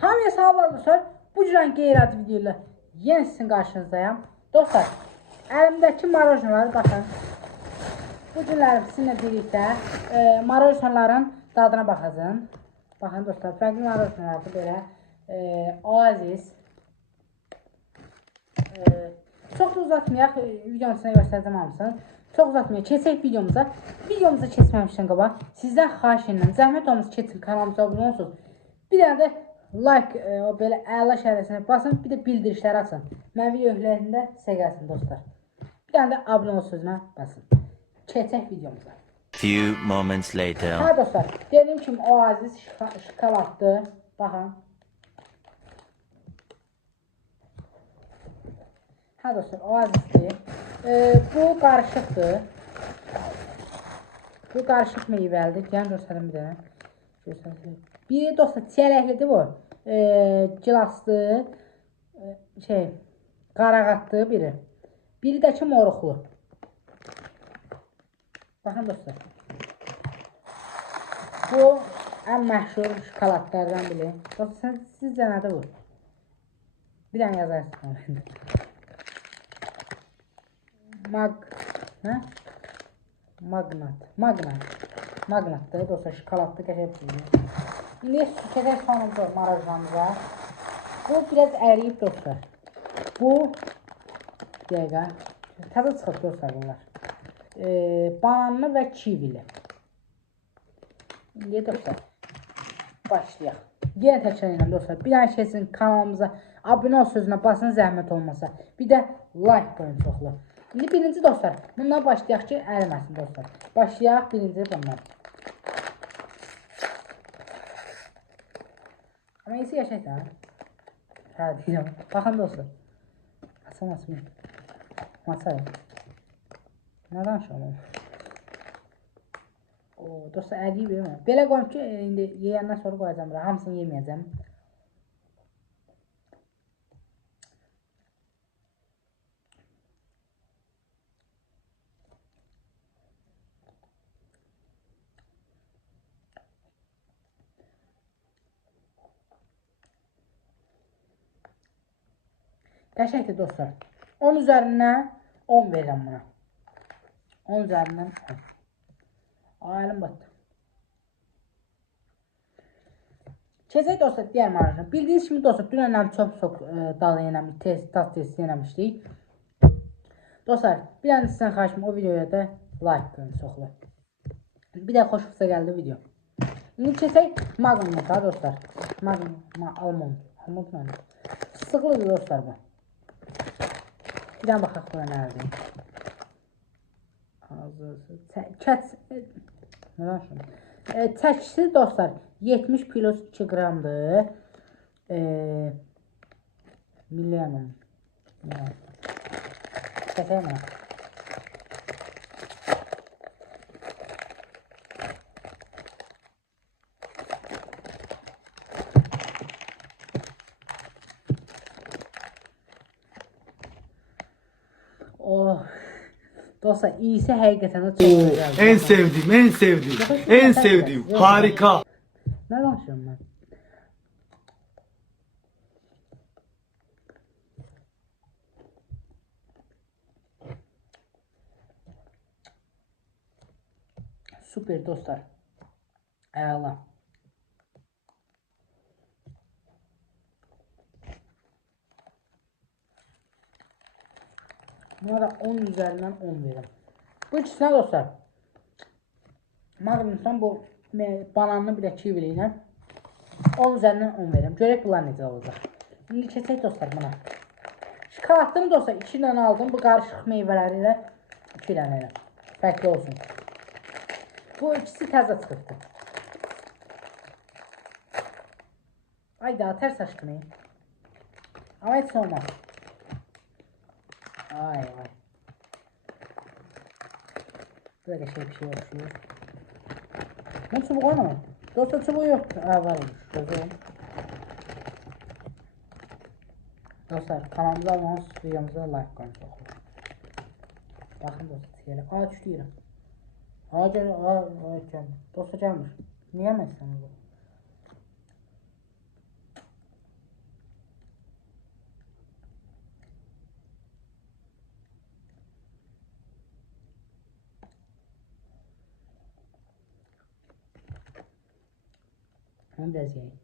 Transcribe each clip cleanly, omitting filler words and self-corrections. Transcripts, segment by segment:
Hamıya salamlar dostlar. Bu cürən qeyri-adi video ilə yenə sizin qarşınızdayım. Dostlar, əlimdəki marojnaları baxın. Bu günlərim sizinlə birlikdə marojnaların dadına baxacağım. Baxın dostlar, fərqli marojnalardır belə. Oasis. Çox da uzatmayaq, videonun içində göstərəcəm hamısını. Çox uzatmayaq, keçək videomuza. Videomuza keçməmişdən qabaq sizdən xahiş edirəm. Zəhmət olmasa keçin, kanalımıza abunə olsunuz. Bir dənə də like, belə əla şərəsinə basın, bir də bildirişləri açın. Mən video yüklərində sizə gəlsin dostlar. Bir dənə də abunə ol sözünə basın. Keçək videomuza. Few moments later. Hə dostlar, dediyim kimi Oasis şokoladdır. Baxın. Hə dostlar, Oasisdir. Bu qarışıqdır. Bu qarışıq meyvəlidir. Gəlin göstərim bir dənə. Biri dostlar çiyələklidir bu. Gilaslı, qarağatdır biri. Biri də ki moruqlu. Baxın dostlar. Bu ən məşhur şokoladlardan biri. Dostlar, sizcə nədir bu? Bir dənə yazarsınız. Magnatdır dostlar, şokoladlı qəşəng bir şey. İndi keçək sonuncu marajnamıza. Bu biraz əriyib dostlar. Bu dəqiqə tadı çıxıb dostlar bunlar. Bananlı və kivili. İndi dostlar başlayaq. Yenə təkrar edirəm dostlar. Bir dənə keçin kanalımıza abunə ol sözünə basın zəhmət olmasa. Bir də like qoyun çoxlu. İndi birinci dostlar, bundan başlayaq ki, əriməsin dostlar. Başlayaq birinci bundan. Amma iyisi yaşayın ha. Hə deyirəm. Baxın dostlar. Açam. Maçayım. Nə danışıyorum? Dostlar əriyib yemə. Belə qoyum ki, indi yeyəndən sonra qoyacam. Hamısını yeməyəcəm. Qəşəngdir dostlar. 10 üzərindən 10 verirəm buna. 10 üzərindən 10. Əlim batdı. Keçək dostlar digər marajna. Bildiyiniz kimi dostlar, dünənəm çox dalı yenəmişdik, test yenəmişdik. Dostlar, bir dənə sizdən xahişim o videoya da like qoyun çoxlu. Bir də xoşunuza gəldi video. İndi keçək Magnum'a da dostlar. Magnum, almond. Almond mənim. Sıxlıdır dostlar bu. Bir dənə baxaq buna nədir? Çəkisi dostlar 70 plus 2 qramdır. Milyonum. Çəkəyim ona. Oh. Dostlar, iyisi həqiqətən də çox gözəldir. En sevdiğim. Harika. Nə danışıyorum mən? Süper dostlar. Əla. Buna da 10 üzərindən 10 verim. Bu ikisine dostlar. Magnum'dan bu bananlı bir də kivili ilə 10 üzərindən 10 verim. Görək bunlar necə olacaq. İndi keçək dostlar buna. Şokoladını dostlar 2 dənə aldım. Bu qarışıq meyvələri ilə 2 dənə ilə. Fərqli olsun. Bu ikisi təzə çıxıbdır. Ay daha tərs açdım. Amma heç olmaz. Ay. Böyle bir şey oluşuyor. Ne çubuk var mı? Dostlar çubuğu yok. Varmış. Gözüm. Dostlar kanalımıza abone olun, videomuza like koyun. Bakın dostlar. Düştü yere. Hayır, hayır, gelmir. Dosta gelmir. Niye mesela bu? Onu biraz yiyeyim.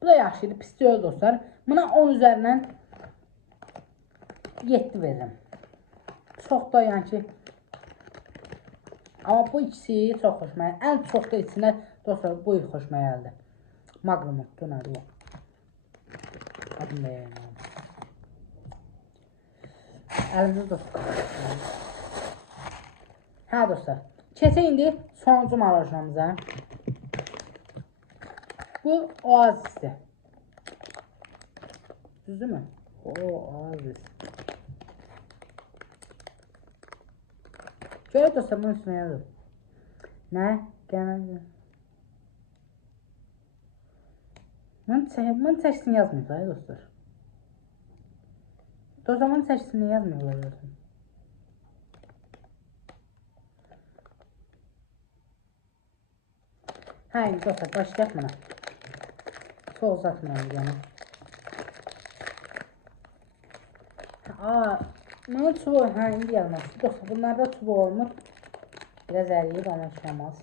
Bu da yaxşıydı, pis deyil dostlar. Buna 10 üzərindən 7 veririm. Çox da yəni ki, amma bu ikisi çox xoşuma gəldi. Ən çox da içində dostlar bu xoşuma gəldi. Magnum dönəri o. Adını da yayınladım. Əlimdə dostlar. Hə dostlar. Keçək indi sonuncu marojnamıza. Bu Oazis'dir. Düzdür mü? Oazis. Şöyle dostlar bunun üstüne yazdım. Ne? Genelde. Bunun seçtiğini yazmıyorlar dostlar. Dostlar bunun seçtiğini yazmıyorlar dostlar. Hayır dostlar başlayalım buna. Çok uzatmayalım yani. Bunun çubuğu indi yazmaz. Dostlar bunlarda çubuğu olmur. Biraz əriyib ama işləmez.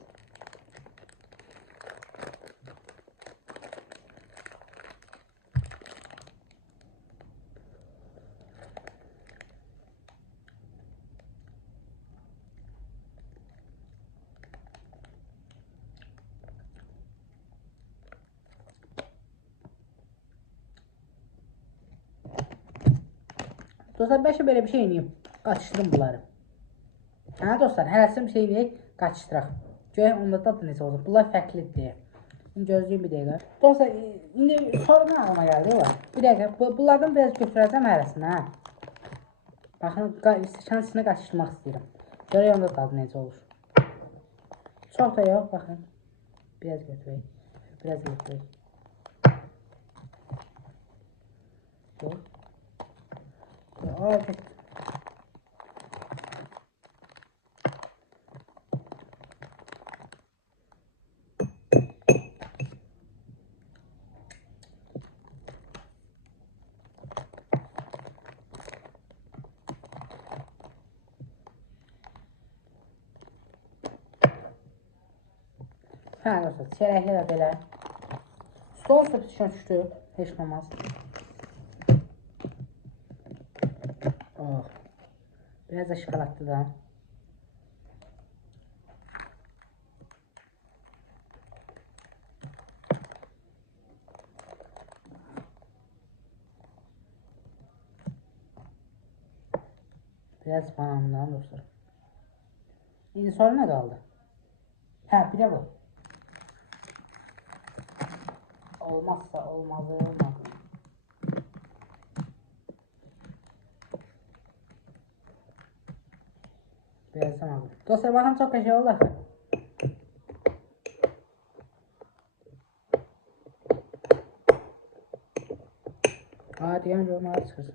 Dostlar bəlkə belə bir şey eləyim. Qaçışdırım bunları. Hə dostlar, hərəsi bir şey eləyək, qaçışdıraq. Görək onda dadı necə olacaq. Bunlar fərqlidir. İndi gözləyim bir dəqiqə. Dostlar, indi sonra nə alma gəldi var? Bir dəqiqə, bunlardan biraz götürəcəm hərəsini, hə? Baxın, stəkanın içində qaçışdırmaq istəyirəm. Görək onda dadı necə olur. Çox da yox, baxın. Biraz götürək. Biraz götürək. Yox. Aa, hə dostlar, çərəkli də belə. Stol süpüşən düşdü, heç olmaz. Oh. Biraz da şokoladlı da. Biraz banandan dostlar. İndi sonra ne kaldı? Ha bir de bu. Olmazsa olmazı olmaz. Birazdan aldım. Dostlar bakın çok şey oldu. Hadi yanca onları çıkarsın.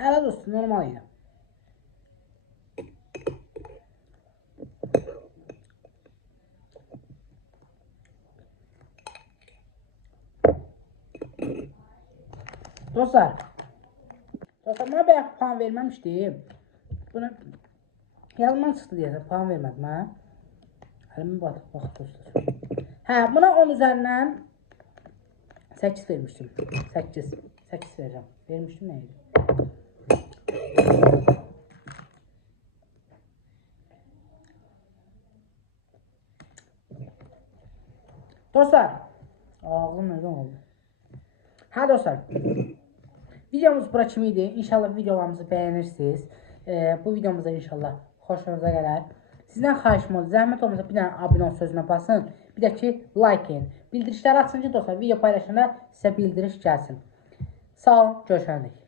Evet dostum normal yine. Dostlar buna bir puan verməmişdim. Bunu yazman çıxdı deyəsən, puan vermədim hə. Əlimə bax dostlar. Hə, buna 10 üzərindən 8 vermişdim. 8 verəcəm. Vermişdim nə idi? Dostlar, ağlım nədən oldu? Hə dostlar, videomuz bura kimi idi. İnşallah videolarımızı bəyənirsiniz. Bu videomuzda inşallah xoşunuza gələr. Sizdən xahişim oldu. Zəhmət olmasa bir dənə abunə ol sözünə basın. Bir də ki, like edin. Bildirişləri açın ki dostlar, video paylaşanda sizə bildiriş gəlsin. Sağ olun, görüşərik.